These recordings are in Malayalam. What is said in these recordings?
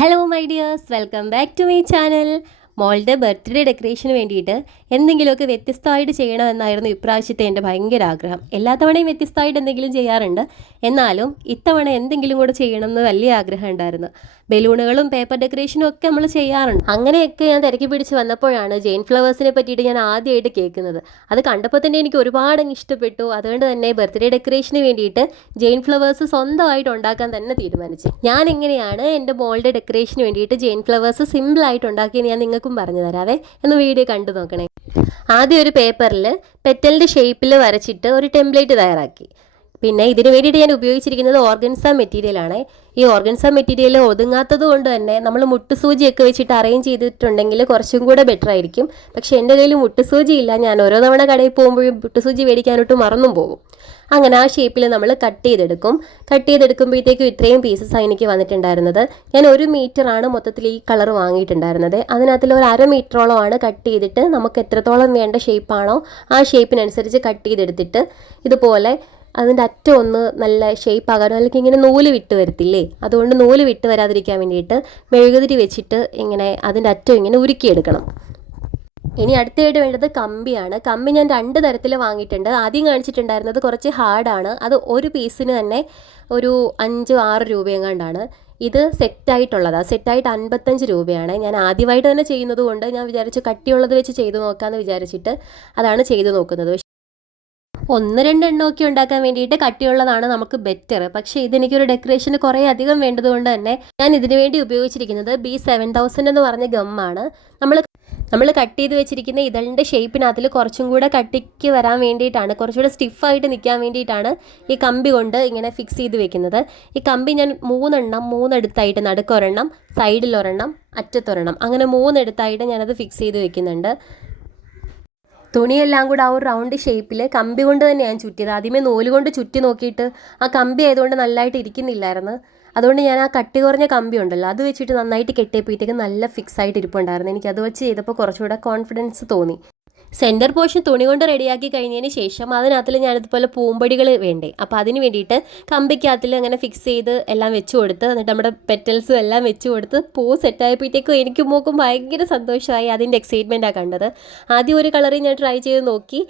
Hello my dears, welcome back to my channel. മോളുടെ ബർത്ത്ഡേ ഡെക്കറേഷന് വേണ്ടിയിട്ട് എന്തെങ്കിലുമൊക്കെ വ്യത്യസ്തമായിട്ട് ചെയ്യണമെന്നായിരുന്നു ഇപ്രാവശ്യത്തെ എൻ്റെ ഭയങ്കര ആഗ്രഹം. എല്ലാ തവണയും വ്യത്യസ്തമായിട്ട് എന്തെങ്കിലും ചെയ്യാറുണ്ട്, എന്നാലും ഇത്തവണ എന്തെങ്കിലും കൂടെ ചെയ്യണമെന്ന് വലിയ ആഗ്രഹം ഉണ്ടായിരുന്നു. ബലൂണുകളും പേപ്പർ ഡെക്കറേഷനും ഒക്കെ നമ്മൾ ചെയ്യാറുണ്ട്. അങ്ങനെയൊക്കെ ഞാൻ തിരക്കി പിടിച്ച് വന്നപ്പോഴാണ് ജെയിൻ ഫ്ലവേഴ്സിനെ പറ്റിയിട്ട് ഞാൻ ആദ്യമായിട്ട് കേൾക്കുന്നത്. അത് കണ്ടപ്പോൾ തന്നെ എനിക്ക് ഒരുപാട് ഇഷ്ടപ്പെട്ടു. അതുകൊണ്ട് തന്നെ ബർത്ത്ഡേ ഡെക്കറേഷന് വേണ്ടിയിട്ട് ജെയിൻ ഫ്ലവേഴ്സ് സ്വന്തമായിട്ട് ഉണ്ടാക്കാൻ തന്നെ തീരുമാനിച്ചു. ഞാൻ എങ്ങനെയാണ് എൻ്റെ മോളുടെ ഡെക്കറേഷന് വേണ്ടിയിട്ട് ജെയിൻ ഫ്ലവേഴ്സ് സിമ്പിളായിട്ട് ഉണ്ടാക്കിയെന്ന് ഞാൻ നിങ്ങൾക്ക് പറഞ്ഞു തരാവേ. എന്ന് വീഡിയോ കണ്ടു നോക്കണേ. ആദ്യം ഒരു പേപ്പറിൽ പെറ്റലിൻ്റെ ഷേപ്പിൽ വരച്ചിട്ട് ഒരു ടെംപ്ലേറ്റ് തയ്യാറാക്കി. പിന്നെ ഇതിന് വേണ്ടിയിട്ട് ഞാൻ ഉപയോഗിച്ചിരിക്കുന്നത് ഓർഗൻസ മെറ്റീരിയലാണ്. ഈ ഓർഗൻസ മെറ്റീരിയൽ ഒതുങ്ങാത്തത് കൊണ്ട് തന്നെ നമ്മൾ മുട്ടുസൂചിയൊക്കെ വെച്ചിട്ട് അറേഞ്ച് ചെയ്തിട്ടുണ്ടെങ്കിൽ കുറച്ചും കൂടെ ബെറ്റർ ആയിരിക്കും. പക്ഷേ എൻ്റെ കയ്യിൽ മുട്ടുസൂചി ഇല്ല. ഞാൻ ഓരോ തവണ കടയിൽ പോകുമ്പോഴും മുട്ടുസൂചി മേടിക്കാനോട്ട് മറന്നും പോകും. അങ്ങനെ ആ ഷേപ്പിൽ നമ്മൾ കട്ട് ചെയ്തെടുക്കുമ്പോഴത്തേക്കും ഇത്രയും പീസസാണ് എനിക്ക് വന്നിട്ടുണ്ടായിരുന്നത്. ഞാൻ 1 മീറ്ററാണ് മൊത്തത്തിൽ ഈ കളർ വാങ്ങിയിട്ടുണ്ടായിരുന്നത്. അതിനകത്തിൽ ഒരു 1/2 മീറ്ററോളമാണ് കട്ട് ചെയ്തിട്ട് നമുക്ക് എത്രത്തോളം വേണ്ട ഷേപ്പാണോ ആ ഷേപ്പിനനുസരിച്ച് കട്ട് ചെയ്തെടുത്തിട്ട് ഇതുപോലെ അതിൻ്റെ അറ്റം ഒന്ന് നല്ല ഷേപ്പ് ആകാനോ, അല്ലെങ്കിൽ ഇങ്ങനെ നൂല് വിട്ട് വരത്തില്ലേ, അതുകൊണ്ട് നൂല് വിട്ട് വരാതിരിക്കാൻ വേണ്ടിയിട്ട് മെഴുകുതിരി വെച്ചിട്ട് ഇങ്ങനെ അതിൻ്റെ അറ്റം ഇങ്ങനെ ഉരുക്കിയെടുക്കണം. ഇനി അടുത്തതായിട്ട് വേണ്ടത് കമ്പിയാണ്. കമ്പി ഞാൻ 2 തരത്തിൽ വാങ്ങിയിട്ടുണ്ട്. ആദ്യം കാണിച്ചിട്ടുണ്ടായിരുന്നത് കുറച്ച് ഹാർഡാണ്. അത് ഒരു പീസിന് തന്നെ ഒരു 5-6 രൂപയെങ്ങാണ്ടാണ്. ഇത് സെറ്റായിട്ടുള്ളതാണ്. സെറ്റായിട്ട് 55 രൂപയാണ്. ഞാൻ ആദ്യമായിട്ട് തന്നെ ചെയ്യുന്നത് കൊണ്ട് ഞാൻ വിചാരിച്ചു കട്ടിയുള്ളത് വെച്ച് ചെയ്ത് നോക്കാമെന്ന് വിചാരിച്ചിട്ട് അതാണ് ചെയ്ത് നോക്കുന്നത്. 1-2 എണ്ണമൊക്കെ ഉണ്ടാക്കാൻ വേണ്ടിയിട്ട് കട്ടിയുള്ളതാണ് നമുക്ക് ബെറ്റർ. പക്ഷേ ഇതെനിക്കൊരു ഡെക്കറേഷന് കുറേ അധികം വേണ്ടതുകൊണ്ട് തന്നെ ഞാൻ ഇതിനു വേണ്ടി ഉപയോഗിച്ചിരിക്കുന്നത് B7000 എന്ന് പറഞ്ഞ ഗമ്മാണ്. നമ്മൾ കട്ട് ചെയ്ത് വെച്ചിരിക്കുന്ന ഇതളിൻ്റെ ഷേപ്പിനകത്തിൽ കുറച്ചും കൂടെ കട്ടിക്ക് വരാൻ വേണ്ടിയിട്ടാണ്, കുറച്ചുകൂടെ സ്റ്റിഫായിട്ട് നിൽക്കാൻ വേണ്ടിയിട്ടാണ് ഈ കമ്പി കൊണ്ട് ഇങ്ങനെ ഫിക്സ് ചെയ്ത് വെക്കുന്നത്. ഈ കമ്പി ഞാൻ 3 എടുത്തായിട്ട് നടുക്കൊരെണ്ണം, സൈഡിലൊരെണ്ണം, അറ്റത്തൊരെണ്ണം, അങ്ങനെ 3 എടുത്തായിട്ട് ഞാനത് ഫിക്സ് ചെയ്ത് വെക്കുന്നുണ്ട്. തുണിയെല്ലാം കൂടെ ആ ഒരു റൗണ്ട് ഷേപ്പിൽ കമ്പി കൊണ്ട് തന്നെ ഞാൻ ചുറ്റിയത്. ആദ്യമേ നൂല് കൊണ്ട് ചുറ്റി നോക്കിയിട്ട് ആ കമ്പി ആയതുകൊണ്ട് നല്ലതായിട്ട് ഇരിക്കുന്നില്ലായിരുന്നു. അതുകൊണ്ട് ഞാൻ ആ കട്ടി കുറഞ്ഞ കമ്പി ഉണ്ടല്ലോ അത് വെച്ചിട്ട് നന്നായിട്ട് കെട്ടിയപ്പോഴത്തേക്ക് നല്ല ഫിക്സ് ആയിട്ട് ഇരിപ്പുണ്ടായിരുന്നു. എനിക്ക് അത് വെച്ച് ചെയ്തപ്പോൾ കുറച്ചുകൂടെ കോൺഫിഡൻസ് തോന്നി. സെൻറ്റർ പോർഷൻ തുണി കൊണ്ട് റെഡിയാക്കി കഴിഞ്ഞതിന് ശേഷം അതിനകത്തിൽ ഞാനിതുപോലെ പൂമ്പൊടികൾ വേണ്ടേ, അപ്പോൾ അതിന് വേണ്ടിയിട്ട് കമ്പിക്കകത്തിൽ അങ്ങനെ ഫിക്സ് ചെയ്ത് എല്ലാം വെച്ച് കൊടുത്ത്, എന്നിട്ട് നമ്മുടെ പെറ്റൽസും എല്ലാം വെച്ച് കൊടുത്ത് പൂ സെറ്റായപ്പോഴത്തേക്കും എനിക്കും മോക്കും ഭയങ്കര സന്തോഷമായി. അതിൻ്റെ എക്സൈറ്റ്മെൻറ്റാണ് കണ്ടത്. ആദ്യം ഒരു കളറിൽ ഞാൻ ട്രൈ ചെയ്ത് നോക്കി.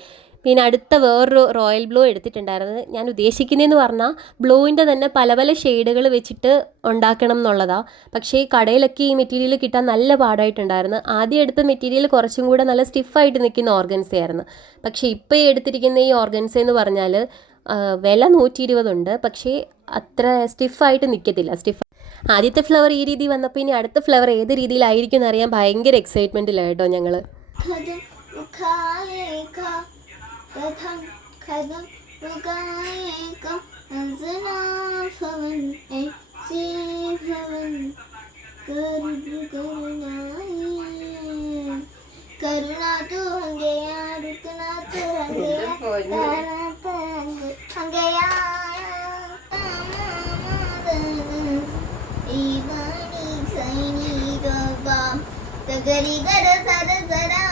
പിന്നെ അടുത്ത വേറൊരു റോയൽ ബ്ലൂ എടുത്തിട്ടുണ്ടായിരുന്നത്. ഞാൻ ഉദ്ദേശിക്കുന്നതെന്ന് പറഞ്ഞാൽ ബ്ലൂവിൻ്റെ തന്നെ പല പല ഷെയ്ഡുകൾ വെച്ചിട്ട് ഉണ്ടാക്കണം എന്നുള്ളതാണ്. പക്ഷേ ഈ കടയിലൊക്കെ ഈ മെറ്റീരിയൽ കിട്ടാൻ നല്ല പാടായിട്ടുണ്ടായിരുന്നു. ആദ്യം എടുത്ത മെറ്റീരിയൽ കുറച്ചും കൂടെ നല്ല സ്റ്റിഫായിട്ട് നിൽക്കുന്ന ഓർഗൻസയായിരുന്നു. പക്ഷേ ഇപ്പോൾ എടുത്തിരിക്കുന്ന ഈ ഓർഗൻസ എന്ന് പറഞ്ഞാൽ വില 120 ഉണ്ട്. പക്ഷേ അത്ര സ്റ്റിഫായിട്ട് നിൽക്കത്തില്ല. ആദ്യത്തെ ഫ്ലവർ ഈ രീതി വന്നപ്പോൾ ഇനി അടുത്ത ഫ്ലവർ ഏത് രീതിയിലായിരിക്കും എന്നറിയാൻ ഭയങ്കര എക്സൈറ്റ്മെൻറ്റിലായിട്ടോ ഞങ്ങൾ. कथम कदम रुकाएगा नजरा भवन ऐसे भवन करुणा तो हंगया रुकना तो हंगया हंगया ईवानी सैनी गबा तगरी गर सर जरा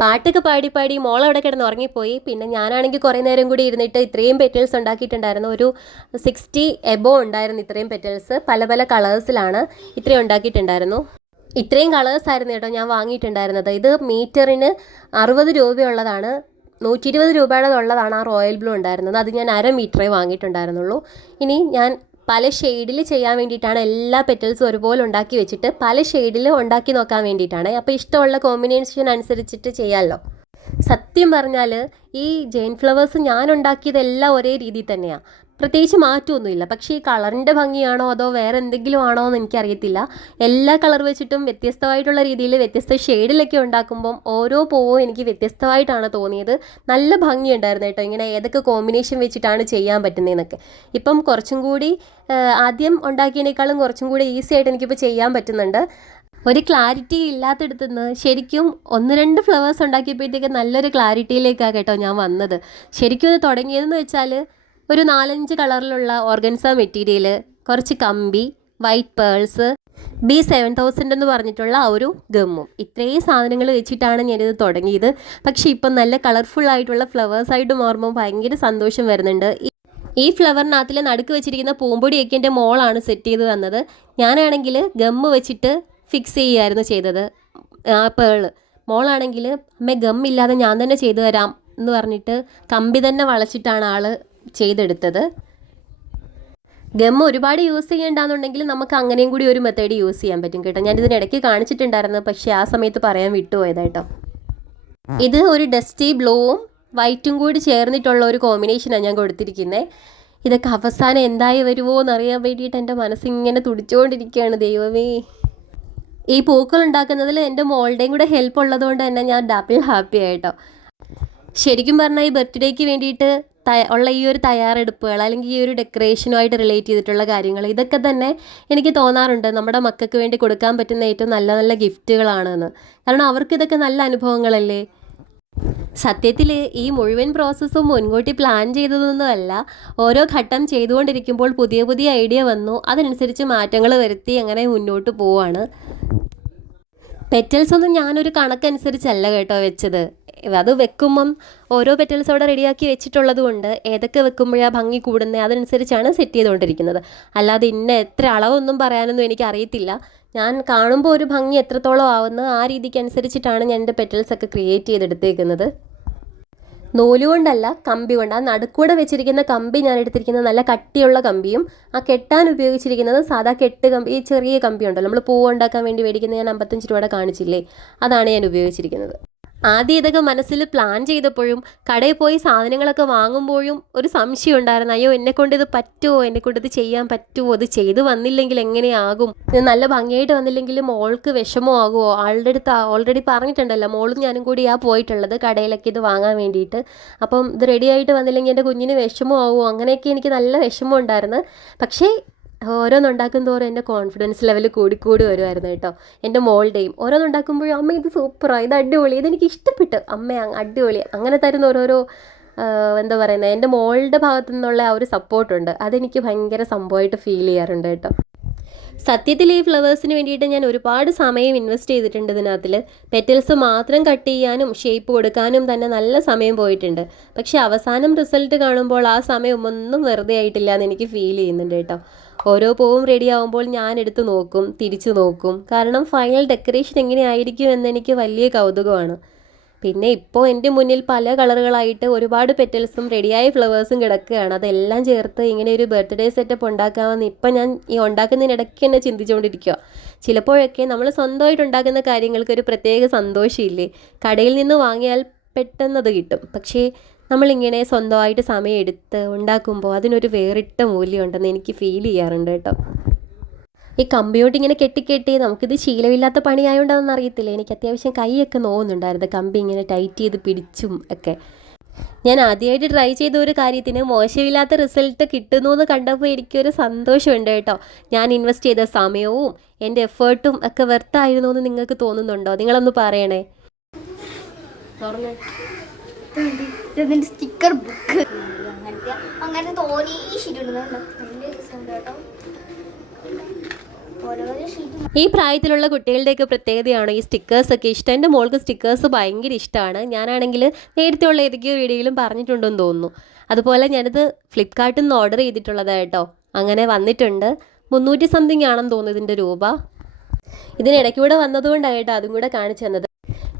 പാട്ടൊക്കെ പാടി മോളവിടെ കിടന്ന് ഉറങ്ങിപ്പോയി. പിന്നെ ഞാനാണെങ്കിൽ കുറേ നേരം കൂടി ഇരുന്നിട്ട് ഇത്രയും പെറ്റൽസ് ഉണ്ടാക്കിയിട്ടുണ്ടായിരുന്നു. ഒരു 60 എബോ ഉണ്ടായിരുന്നു ഇത്രയും പെറ്റൽസ്. പല പല കളേഴ്സിലാണ് ഇത്രയും ഉണ്ടാക്കിയിട്ടുണ്ടായിരുന്നു. ഇത്രയും കളേഴ്സ് ആയിരുന്നു കേട്ടോ ഞാൻ വാങ്ങിയിട്ടുണ്ടായിരുന്നത്. ഇത് മീറ്ററിന് 60 രൂപയുള്ളതാണ്. 120 രൂപയുടെ ഉള്ളതാണ് ആ റോയൽ ബ്ലൂ ഉണ്ടായിരുന്നത്. അത് ഞാൻ 1/2 മീറ്ററേ വാങ്ങിയിട്ടുണ്ടായിരുന്നുള്ളൂ. ഇനി ഞാൻ പല ഷെയ്ഡിൽ ചെയ്യാൻ വേണ്ടിയിട്ടാണ് എല്ലാ പെറ്റൽസും ഒരുപോലെ ഉണ്ടാക്കി വെച്ചിട്ട് പല ഷെയ്ഡിൽ ഉണ്ടാക്കി നോക്കാൻ വേണ്ടിയിട്ടാണ്. അപ്പോൾ ഇഷ്ടമുള്ള കോമ്പിനേഷൻ അനുസരിച്ചിട്ട് ചെയ്യാമല്ലോ. സത്യം പറഞ്ഞാൽ ഈ ജെയിൻ ഫ്ലവേഴ്സ് ഞാൻ ഉണ്ടാക്കിയതെല്ലാം ഒരേ രീതിയിൽ തന്നെയാണ്, പ്രത്യേകിച്ച് മാറ്റമൊന്നുമില്ല. പക്ഷേ ഈ കളറിൻ്റെ ഭംഗിയാണോ അതോ വേറെ എന്തെങ്കിലും ആണോ എന്ന് എനിക്കറിയത്തില്ല. എല്ലാ കളർ വെച്ചിട്ടും വ്യത്യസ്തമായിട്ടുള്ള രീതിയിൽ വ്യത്യസ്ത ഷെയ്ഡിലൊക്കെ ഉണ്ടാക്കുമ്പം ഓരോ പൂവും എനിക്ക് വ്യത്യസ്തമായിട്ടാണ് തോന്നിയത്. നല്ല ഭംഗിയുണ്ടായിരുന്നു കേട്ടോ, ഇങ്ങനെ ഏതൊക്കെ കോമ്പിനേഷൻ വെച്ചിട്ടാണ് ചെയ്യാൻ പറ്റുന്നതെന്നൊക്കെ. ഇപ്പം കുറച്ചും കൂടി ആദ്യം ഉണ്ടാക്കിയതിനേക്കാളും കുറച്ചും കൂടി ഈസി ആയിട്ട് എനിക്കിപ്പോൾ ചെയ്യാൻ പറ്റുന്നുണ്ട്. ഒരു ക്ലാരിറ്റി ഇല്ലാത്തടത്തുനിന്ന് ശരിക്കും 1-2 ഫ്ലവേഴ്സ് ഉണ്ടാക്കിയപ്പോഴത്തേക്ക് നല്ലൊരു ക്ലാരിറ്റിയിലേക്കാണ് കേട്ടോ ഞാൻ വന്നത്. ശരിക്കും ഇത് തുടങ്ങിയതെന്ന് വെച്ചാൽ ഒരു 4-5 കളറിലുള്ള ഓർഗൻസ മെറ്റീരിയൽ കുറച്ച് കമ്പി, വൈറ്റ് പേൾസ്, B7000 എന്ന് പറഞ്ഞിട്ടുള്ള ആ ഒരു ഗമ്മും. ഇത്രയും സാധനങ്ങൾ വെച്ചിട്ടാണ് ഞാനിത് തുടങ്ങിയത്. പക്ഷേ ഇപ്പം നല്ല കളർഫുൾ ആയിട്ടുള്ള ഫ്ലവേഴ്സായിട്ട് മാറുമ്പോൾ ഭയങ്കര സന്തോഷം വരുന്നുണ്ട്. ഈ ഫ്ലവറിനകത്തിൽ നടുക്ക് വെച്ചിരിക്കുന്ന പൂമ്പൊടിയൊക്കെ എൻ്റെ മോളാണ് സെറ്റ് ചെയ്ത് തന്നത്. ഞാനാണെങ്കിൽ ഗമ്മ് വെച്ചിട്ട് ഫിക്സ് ചെയ്യുമായിരുന്നു ചെയ്തത്, ആ പേള്. മോളാണെങ്കിൽ അമ്മ ഗമ്മില്ലാതെ ഞാൻ തന്നെ ചെയ്തു തരാം എന്ന് പറഞ്ഞിട്ട് കമ്പി തന്നെ വളച്ചിട്ടാണ് ആൾ ചെയ്തെടുത്തത്. ഗമ്മ് ഒരുപാട് യൂസ് ചെയ്യേണ്ടാന്നുണ്ടെങ്കിൽ നമുക്ക് അങ്ങനെയും കൂടി ഒരു മെത്തേഡ് യൂസ് ചെയ്യാൻ പറ്റും കേട്ടോ. ഞാനിതിനിടയ്ക്ക് കാണിച്ചിട്ടുണ്ടായിരുന്നു, പക്ഷേ ആ സമയത്ത് പറയാൻ വിട്ടുപോയതായിട്ടോ. ഇത് ഒരു ഡസ്റ്റി ബ്ലൂവും വൈറ്റും കൂടി ചേർന്നിട്ടുള്ള ഒരു കോമ്പിനേഷനാണ് ഞാൻ കൊടുത്തിരിക്കുന്നത്. ഇതൊക്കെ അവസാനം എന്തായി വരുമോ എന്നറിയാൻ വേണ്ടിയിട്ട് എൻ്റെ മനസ്സിങ്ങനെ തുടിച്ചുകൊണ്ടിരിക്കുകയാണ്. ദൈവമേ, ഈ പൂക്കൾ ഉണ്ടാക്കുന്നതിൽ എൻ്റെ മോളുടെയും കൂടെ ഹെൽപ്പ് ഉള്ളതുകൊണ്ട് തന്നെ ഞാൻ ഡബിൾ ഹാപ്പി ആയിട്ടോ. ശരിക്കും പറഞ്ഞാൽ ഈ ബർത്ത്ഡേക്ക് വേണ്ടിയിട്ട് ഉള്ള ഈ ഒരു തയ്യാറെടുപ്പുകൾ അല്ലെങ്കിൽ ഈ ഒരു ഡെക്കറേഷനുമായിട്ട് റിലേറ്റ് ചെയ്തിട്ടുള്ള കാര്യങ്ങൾ, ഇതൊക്കെ തന്നെ എനിക്ക് തോന്നാറുണ്ട് നമ്മുടെ മക്കൾക്ക് വേണ്ടി കൊടുക്കാൻ പറ്റുന്ന ഏറ്റവും നല്ല നല്ല ഗിഫ്റ്റുകളാണെന്ന്. കാരണം അവർക്കിതൊക്കെ നല്ല അനുഭവങ്ങളല്ലേ. സത്യത്തിൽ ഈ മുഴുവൻ പ്രോസസ്സും മുൻകൂട്ടി പ്ലാൻ ചെയ്തതൊന്നുമല്ല. ഓരോ ഘട്ടം ചെയ്തുകൊണ്ടിരിക്കുമ്പോൾ പുതിയ പുതിയ ഐഡിയ വന്നു, അതനുസരിച്ച് മാറ്റങ്ങൾ വരുത്തി അങ്ങനെ മുന്നോട്ട് പോവാണ്. പെറ്റൽസ് ഒന്നും ഞാനൊരു കണക്കനുസരിച്ചല്ല കേട്ടോ വെച്ചത്. അത് വെക്കുമ്പം ഓരോ പെറ്റൽസ് അവിടെ റെഡിയാക്കി വെച്ചിട്ടുള്ളത് കൊണ്ട് ഏതൊക്കെ വെക്കുമ്പോഴാണ് ഭംഗി കൂടുന്നത് അതനുസരിച്ചാണ് സെറ്റ് ചെയ്തുകൊണ്ടിരിക്കുന്നത്. അല്ലാതെ ഇന്ന എത്ര അളവൊന്നും പറയാനൊന്നും എനിക്കറിയത്തില്ല. ഞാൻ കാണുമ്പോൾ ഒരു ഭംഗി എത്രത്തോളം ആവുന്നത് ആ രീതിക്ക് അനുസരിച്ചിട്ടാണ് ഞാൻ എൻ്റെ പെറ്റൽസൊക്കെ ക്രിയേറ്റ് ചെയ്തെടുത്തേക്കുന്നത്. നൂലുകൊണ്ടല്ല, കമ്പി കൊണ്ട്. ആ നടുക്കൂടെ വെച്ചിരിക്കുന്ന കമ്പി ഞാൻ എടുത്തിരിക്കുന്നത് നല്ല കട്ടിയുള്ള കമ്പിയും, ആ കെട്ടാൻ ഉപയോഗിച്ചിരിക്കുന്നത് സാധാ കെട്ട് കമ്പി, ഈ ചെറിയ കമ്പി ഉണ്ടല്ലോ നമ്മൾ പൂവ് ഉണ്ടാക്കാൻ വേണ്ടി മേടിക്കുന്നത്, ഞാൻ 55 രൂപയുടെ കാണിച്ചില്ലേ, അതാണ് ഞാൻ ഉപയോഗിച്ചിരിക്കുന്നത്. ആദ്യം ഇതൊക്കെ മനസ്സിൽ പ്ലാൻ ചെയ്തപ്പോഴും കടയിൽ പോയി സാധനങ്ങളൊക്കെ വാങ്ങുമ്പോഴും ഒരു സംശയം ഉണ്ടായിരുന്നു. അയ്യോ, എന്നെക്കൊണ്ട് ഇത് പറ്റുമോ, എന്നെക്കൊണ്ട് ഇത് ചെയ്യാൻ പറ്റുമോ, ഇത് ചെയ്ത് വന്നില്ലെങ്കിൽ എങ്ങനെയാകും, ഇത് നല്ല ഭംഗിയായിട്ട് വന്നില്ലെങ്കിൽ മോൾക്ക് വിഷമമാകുമോ. ആളുടെ അടുത്ത് ഓൾറെഡി പറഞ്ഞിട്ടുണ്ടല്ലോ, മോളും ഞാനും കൂടിയാണ് പോയിട്ടുള്ളത് കടയിലൊക്കെ ഇത് വാങ്ങാൻ വേണ്ടിയിട്ട്. അപ്പം ഇത് റെഡി ആയിട്ട് വന്നില്ലെങ്കിൽ എൻ്റെ കുഞ്ഞിന് വിഷമമാകുമോ, അങ്ങനെയൊക്കെ എനിക്ക് നല്ല വിഷമം ഉണ്ടായിരുന്നു. പക്ഷേ ഓരോന്നുണ്ടാക്കും തോറും എൻ്റെ കോൺഫിഡൻസ് ലെവൽ കൂടിക്കൂടി വരുമായിരുന്നു കേട്ടോ. എൻ്റെ മോളുടെയും ഓരോന്നുണ്ടാക്കുമ്പോഴും അമ്മ ഇത് സൂപ്പറാണ്, ഇത് അടിപൊളി, ഇതെനിക്ക് ഇഷ്ടപ്പെട്ടു, അമ്മ അടിപൊളി, അങ്ങനെ തരുന്ന ഓരോരോ എന്താ പറയുന്നത്, എൻ്റെ മോളുടെ ഭാഗത്തു നിന്നുള്ള ആ ഒരു സപ്പോർട്ടുണ്ട്. അതെനിക്ക് ഭയങ്കര സംഭവമായിട്ട് ഫീൽ ചെയ്യാറുണ്ട് കേട്ടോ. സത്യത്തിൽ ഈ ഫ്ലവേഴ്സിന് വേണ്ടിയിട്ട് ഞാൻ ഒരുപാട് സമയം ഇൻവെസ്റ്റ് ചെയ്തിട്ടുണ്ട് ഇതിനകത്തിൽ. പെറ്റൽസ് മാത്രം കട്ട് ചെയ്യാനും ഷേപ്പ് കൊടുക്കാനും തന്നെ നല്ല സമയം പോയിട്ടുണ്ട്. പക്ഷേ അവസാനം റിസൾട്ട് കാണുമ്പോൾ ആ സമയം ഒന്നും വെറുതെ ആയിട്ടില്ല എന്ന് എനിക്ക് ഫീൽ ചെയ്യുന്നുണ്ട് കേട്ടോ. ഓരോ പൂവും റെഡി ആകുമ്പോൾ ഞാൻ എടുത്ത് നോക്കും, തിരിച്ചു നോക്കും. കാരണം ഫൈനൽ ഡെക്കറേഷൻ എങ്ങനെയായിരിക്കും എന്നെനിക്ക് വലിയ കൗതുകമാണ്. പിന്നെ ഇപ്പോൾ എൻ്റെ മുന്നിൽ പല കളറുകളായിട്ട് ഒരുപാട് പെറ്റൽസും റെഡിയായ ഫ്ലവേഴ്സും കിടക്കുകയാണ്. അതെല്ലാം ചേർത്ത് ഇങ്ങനെ ഒരു ബർത്ത്ഡേ സെറ്റപ്പ് ഉണ്ടാക്കാമെന്ന് ഇപ്പം ഞാൻ ഈ ഉണ്ടാക്കുന്നതിനിടയ്ക്ക് തന്നെ ചിന്തിച്ചുകൊണ്ടിരിക്കുക. ചിലപ്പോഴൊക്കെ നമ്മൾ സ്വന്തമായിട്ട് ഉണ്ടാക്കുന്ന കാര്യങ്ങൾക്ക് ഒരു പ്രത്യേക സന്തോഷമില്ലേ. കടയിൽ നിന്ന് വാങ്ങിയാൽ പെട്ടെന്നത് കിട്ടും, പക്ഷേ നമ്മളിങ്ങനെ സ്വന്തമായിട്ട് സമയം എടുത്ത് ഉണ്ടാക്കുമ്പോൾ അതിനൊരു വേറിട്ട മൂല്യമുണ്ടെന്ന് എനിക്ക് ഫീൽ ചെയ്യാറുണ്ട് കേട്ടോ. ഈ കമ്പിയോട്ട് ഇങ്ങനെ കെട്ടിക്കെട്ടി നമുക്കിത് ശീലമില്ലാത്ത പണിയായതുകൊണ്ടാണെന്ന് അറിയത്തില്ല, എനിക്ക് അത്യാവശ്യം കൈയൊക്കെ നോവുന്നുണ്ടായിരുന്നു കമ്പി ഇങ്ങനെ ടൈറ്റ് ചെയ്ത് പിടിച്ചും ഒക്കെ. ഞാൻ ആദ്യമായിട്ട് ട്രൈ ചെയ്ത ഒരു കാര്യത്തിന് മോശമില്ലാത്ത റിസൾട്ട് കിട്ടുന്നു എന്ന് കണ്ടപ്പോൾ എനിക്കൊരു സന്തോഷമുണ്ട് കേട്ടോ. ഞാൻ ഇൻവെസ്റ്റ് ചെയ്ത സമയവും എൻ്റെ എഫേർട്ടും ഒക്കെ വെർത്തായിരുന്നു എന്ന് നിങ്ങൾക്ക് തോന്നുന്നുണ്ടോ? നിങ്ങളൊന്ന് പറയണേ. സ്റ്റിക്കർ ബുക്ക് അങ്ങനെ തോന്നി ശരിയുണ്ട്. ഈ പ്രായത്തിലുള്ള കുട്ടികളുടെയൊക്കെ പ്രത്യേകതയാണ് ഈ സ്റ്റിക്കേഴ്സൊക്കെ ഇഷ്ടം. എൻ്റെ മോൾക്ക് സ്റ്റിക്കേഴ്സ് ഭയങ്കര ഇഷ്ടമാണ്. ഞാനാണെങ്കിൽ നേരത്തെയുള്ള ഏതൊക്കെയോ വീഡിയോയിലും പറഞ്ഞിട്ടുണ്ടെന്ന് തോന്നുന്നു. അതുപോലെ ഞാനിത് ഫ്ലിപ്കാർട്ടിൽ നിന്ന് ഓർഡർ ചെയ്തിട്ടുള്ളതാണ് കേട്ടോ. അങ്ങനെ വന്നിട്ടുണ്ട്. 300 സംതിങ് ആണെന്ന് തോന്നുന്നു ഇതിൻ്റെ രൂപ. ഇതിനിടയ്ക്കൂടെ വന്നതുകൊണ്ടായിട്ടോ അതും കൂടെ കാണിച്ചു തന്നത്.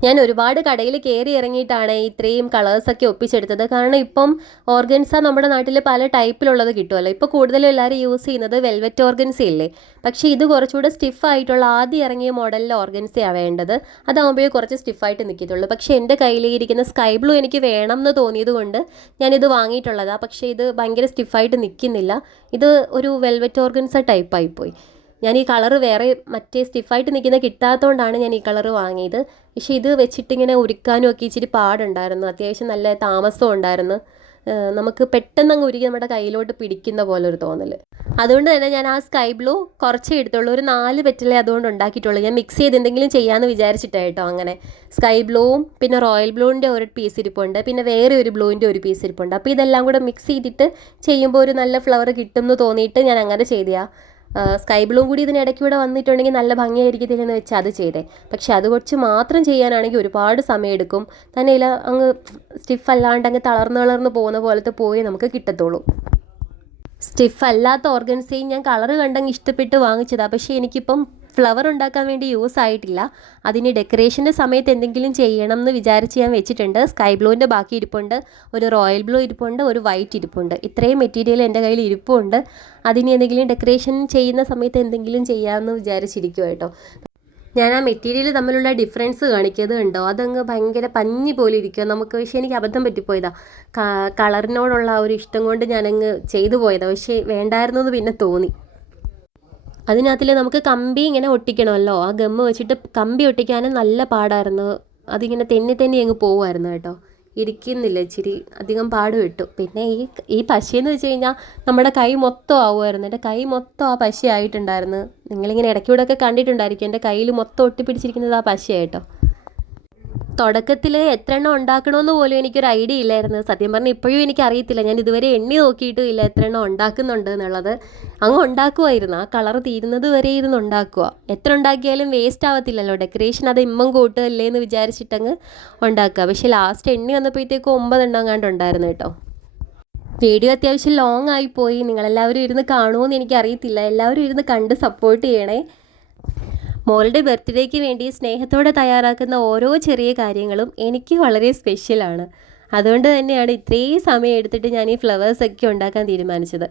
ഞാൻ ഒരുപാട് കടയിൽ കയറി ഇറങ്ങിയിട്ടാണ് ഇത്രയും കളേഴ്സൊക്കെ ഒപ്പിച്ചെടുത്തത്. കാരണം ഇപ്പം ഓർഗൻസ നമ്മുടെ നാട്ടിൽ പല ടൈപ്പിലുള്ളത് കിട്ടുമല്ലോ. ഇപ്പോൾ കൂടുതലും എല്ലാവരും യൂസ് ചെയ്യുന്നത് വെൽവെറ്റ് ഓർഗൻസ ഇല്ലേ. പക്ഷേ ഇത് കുറച്ചുകൂടെ സ്റ്റിഫായിട്ടുള്ള ആദ്യം ഇറങ്ങിയ മോഡലിലെ ഓർഗൻസയാണ് വേണ്ടത്. അതാകുമ്പോഴേ കുറച്ച് സ്റ്റിഫായിട്ട് നിൽക്കത്തുള്ളൂ. പക്ഷേ എൻ്റെ കയ്യിലിരിക്കുന്ന സ്കൈ ബ്ലൂ എനിക്ക് വേണം എന്ന് തോന്നിയത് കൊണ്ട് ഞാനിത് വാങ്ങിയിട്ടുള്ളതാണ്. പക്ഷേ ഇത് ഭയങ്കര സ്റ്റിഫായിട്ട് നിൽക്കുന്നില്ല. ഇത് ഒരു വെൽവെറ്റ് ഓർഗൻസ ടൈപ്പായിപ്പോയി. ഞാൻ ഈ കളറ് വേറെ മറ്റേ സ്റ്റിഫായിട്ട് നിൽക്കുന്ന കിട്ടാത്തതുകൊണ്ടാണ് ഞാൻ ഈ കളറ് വാങ്ങിയത്. പക്ഷേ ഇത് വെച്ചിട്ടിങ്ങനെ ഉരുക്കാനും ഒക്കെ ഇച്ചിരി പാടുണ്ടായിരുന്നു. അത്യാവശ്യം നല്ല താമസം ഉണ്ടായിരുന്നു. നമുക്ക് പെട്ടെന്ന് അങ്ങ് ഉരുകി നമ്മുടെ കയ്യിലോട്ട് പിടിക്കുന്ന പോലെ ഒരു തോന്നൽ. അതുകൊണ്ട് തന്നെ ഞാൻ ആ സ്കൈ ബ്ലൂ കുറച്ചേ എടുത്തുള്ളൂ, ഒരു 4 പെറ്റലേ അതുകൊണ്ട് ഉണ്ടാക്കിയിട്ടുള്ളൂ. ഞാൻ മിക്സ് ചെയ്ത് എന്തെങ്കിലും ചെയ്യാമെന്ന് വിചാരിച്ചിട്ടാണ് കേട്ടോ. അങ്ങനെ സ്കൈ ബ്ലൂവും പിന്നെ റോയൽ ബ്ലൂവിൻ്റെ ഒരു പീസ് ഇരിപ്പുണ്ട്, പിന്നെ വേറെ ഒരു ബ്ലൂവിൻ്റെ ഒരു പീസ് ഇരിപ്പുണ്ട്. അപ്പോൾ ഇതെല്ലാം കൂടെ മിക്സ് ചെയ്തിട്ട് ചെയ്യുമ്പോൾ ഒരു നല്ല ഫ്ലവർ കിട്ടും എന്ന് തോന്നിയിട്ട് ഞാൻ അങ്ങനെ ചെയ്തതാണ്. സ്കൈ ബ്ലൂവും കൂടി ഇതിനിടയ്ക്ക് കൂടെ വന്നിട്ടുണ്ടെങ്കിൽ നല്ല ഭംഗിയായിരിക്കത്തില്ലെന്ന് വെച്ച് അത് ചെയ്തേ. പക്ഷെ അത് കുറച്ച് മാത്രം ചെയ്യാനാണെങ്കിൽ ഒരുപാട് സമയം എടുക്കും. തന്നെ ഇല്ല അങ്ങ് സ്റ്റിഫ് അല്ലാണ്ട് അങ്ങ് തളർന്ന് പോകുന്ന പോലത്തെ പോയി നമുക്ക് കിട്ടത്തുള്ളൂ. സ്റ്റിഫ് അല്ലാത്ത ഓർഗൻസയും ഞാൻ കളറ് കണ്ടങ്ങ് ഇഷ്ടപ്പെട്ട് വാങ്ങിച്ചതാണ്. പക്ഷേ എനിക്കിപ്പം ഫ്ലവർ ഉണ്ടാക്കാൻ വേണ്ടി യൂസ് ആയിട്ടില്ല. അതിന് ഡെക്കറേഷൻ്റെ സമയത്ത് എന്തെങ്കിലും ചെയ്യണം എന്ന് വിചാരിച്ച് ഞാൻ വെച്ചിട്ടുണ്ട്. സ്കൈ ബ്ലൂവിൻ്റെ ബാക്കി ഇരിപ്പുണ്ട്, ഒരു റോയൽ ബ്ലൂ ഇരിപ്പുണ്ട്, ഒരു വൈറ്റ് ഇരിപ്പുണ്ട്. ഇത്രയും മെറ്റീരിയൽ എൻ്റെ കയ്യിൽ ഇരിപ്പുണ്ട്. അതിന് എന്തെങ്കിലും ഡെക്കറേഷൻ ചെയ്യുന്ന സമയത്ത് എന്തെങ്കിലും ചെയ്യാമെന്ന് വിചാരിച്ചിരിക്കും കേട്ടോ. ഞാൻ ആ മെറ്റീരിയൽ തമ്മിലുള്ള ഡിഫറൻസ് കാണിക്കുന്നത് കണ്ടോ, അതങ്ങ് ഭയങ്കര പഞ്ഞി പോലെ ഇരിക്കുക നമുക്ക്. പക്ഷേ എനിക്ക് അബദ്ധം പറ്റിപ്പോയതാണ്. കളറിനോടുള്ള ആ ഒരു ഇഷ്ടം കൊണ്ട് ഞാനങ്ങ് ചെയ്തു പോയതാണ്. പക്ഷേ വേണ്ടായിരുന്നു എന്ന് പിന്നെ തോന്നി. അതിനകത്തിൽ നമുക്ക് കമ്പി ഇങ്ങനെ ഒട്ടിക്കണമല്ലോ, ആ ഗമ്മ് വെച്ചിട്ട് കമ്പി ഒട്ടിക്കാനും നല്ല പാടായിരുന്നു. അതിങ്ങനെ തെന്നി അങ്ങ് പോവുമായിരുന്നു കേട്ടോ, ഇരിക്കുന്നില്ല, ഇച്ചിരി അധികം പാട് വിട്ടു. പിന്നെ ഈ പശയെന്ന് വെച്ച് കഴിഞ്ഞാൽ നമ്മുടെ കൈ മൊത്തം ആവുമായിരുന്നു. എൻ്റെ കൈ മൊത്തം ആ പശയായിട്ടുണ്ടായിരുന്നു. നിങ്ങളിങ്ങനെ ഇടയ്ക്കൂടെ ഒക്കെ കണ്ടിട്ടുണ്ടായിരിക്കും, എൻ്റെ കയ്യിൽ മൊത്തം ഒട്ടിപ്പിടിച്ചിരിക്കുന്നത് ആ പശയായിട്ടോ. തുടക്കത്തിൽ എത്ര എണ്ണം ഉണ്ടാക്കണമെന്ന് പോലും എനിക്കൊരു ഐഡിയ ഇല്ലായിരുന്നു. സത്യം പറഞ്ഞാൽ ഇപ്പോഴും എനിക്കറിയത്തില്ല, ഞാൻ ഇതുവരെ എണ്ണി നോക്കിയിട്ടും ഇല്ല എത്ര എണ്ണം ഉണ്ടാക്കുന്നുണ്ട് എന്നുള്ളത്. അങ്ങ് ഉണ്ടാക്കുമായിരുന്നു, ആ കളർ തീരുന്നത് വരെ ഇരുന്ന് ഉണ്ടാക്കുക. എത്ര ഉണ്ടാക്കിയാലും വേസ്റ്റ് ആവത്തില്ലല്ലോ, ഡെക്കറേഷൻ അത് ഇമ്മം കൂട്ടുകയല്ലേ എന്ന് വിചാരിച്ചിട്ടങ്ങ് ഉണ്ടാക്കുക. പക്ഷേ ലാസ്റ്റ് എണ്ണി വന്നപ്പോഴത്തേക്കും 9 എണ്ണം എങ്ങാണ്ട് ഉണ്ടായിരുന്നു കേട്ടോ. വീഡിയോ അത്യാവശ്യം ലോങ് ആയിപ്പോയി. നിങ്ങളെല്ലാവരും ഇരുന്ന് കാണുമോ എന്ന് എനിക്കറിയത്തില്ല. എല്ലാവരും ഇരുന്ന് കണ്ട് സപ്പോർട്ട് ചെയ്യണേ. മോളുടെ ബർത്ത്ഡേക്ക് വേണ്ടി സ്നേഹത്തോടെ തയ്യാറാക്കുന്ന ഓരോ ചെറിയ കാര്യങ്ങളും എനിക്ക് വളരെ സ്പെഷ്യലാണ്. അതുകൊണ്ട് തന്നെയാണ് ഇത്രയും സമയം എടുത്തിട്ട് ഞാൻ ഈ ഫ്ലവേഴ്സൊക്കെ ഉണ്ടാക്കാൻ തീരുമാനിച്ചത്.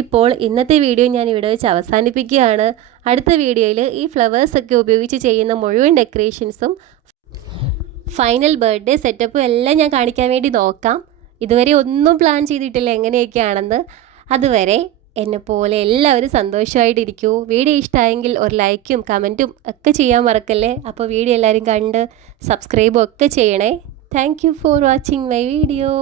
ഇപ്പോൾ ഇന്നത്തെ വീഡിയോ ഞാൻ ഇവിടെ വെച്ച് അവസാനിപ്പിക്കുകയാണ്. അടുത്ത വീഡിയോയിൽ ഈ ഫ്ലവേഴ്സൊക്കെ ഉപയോഗിച്ച് ചെയ്യുന്ന മുഴുവൻ ഡെക്കറേഷൻസും ഫൈനൽ ബർത്ത്ഡേ സെറ്റപ്പും എല്ലാം ഞാൻ കാണിക്കാൻ വേണ്ടി നോക്കാം. ഇതുവരെ ഒന്നും പ്ലാൻ ചെയ്തിട്ടില്ല എങ്ങനെയൊക്കെയാണെന്ന്. അതുവരെ എന്നെപ്പോലെ എല്ലാവരും സന്തോഷമായിട്ടിരിക്കൂ. വീഡിയോ ഇഷ്ടമായെങ്കിൽ ഒരു ലൈക്കും കമൻറ്റും ഒക്കെ ചെയ്യാൻ മറക്കല്ലേ. അപ്പോൾ വീഡിയോ എല്ലാവരും കണ്ട് സബ്സ്ക്രൈബും ഒക്കെ ചെയ്യണേ. Thank you for watching my video.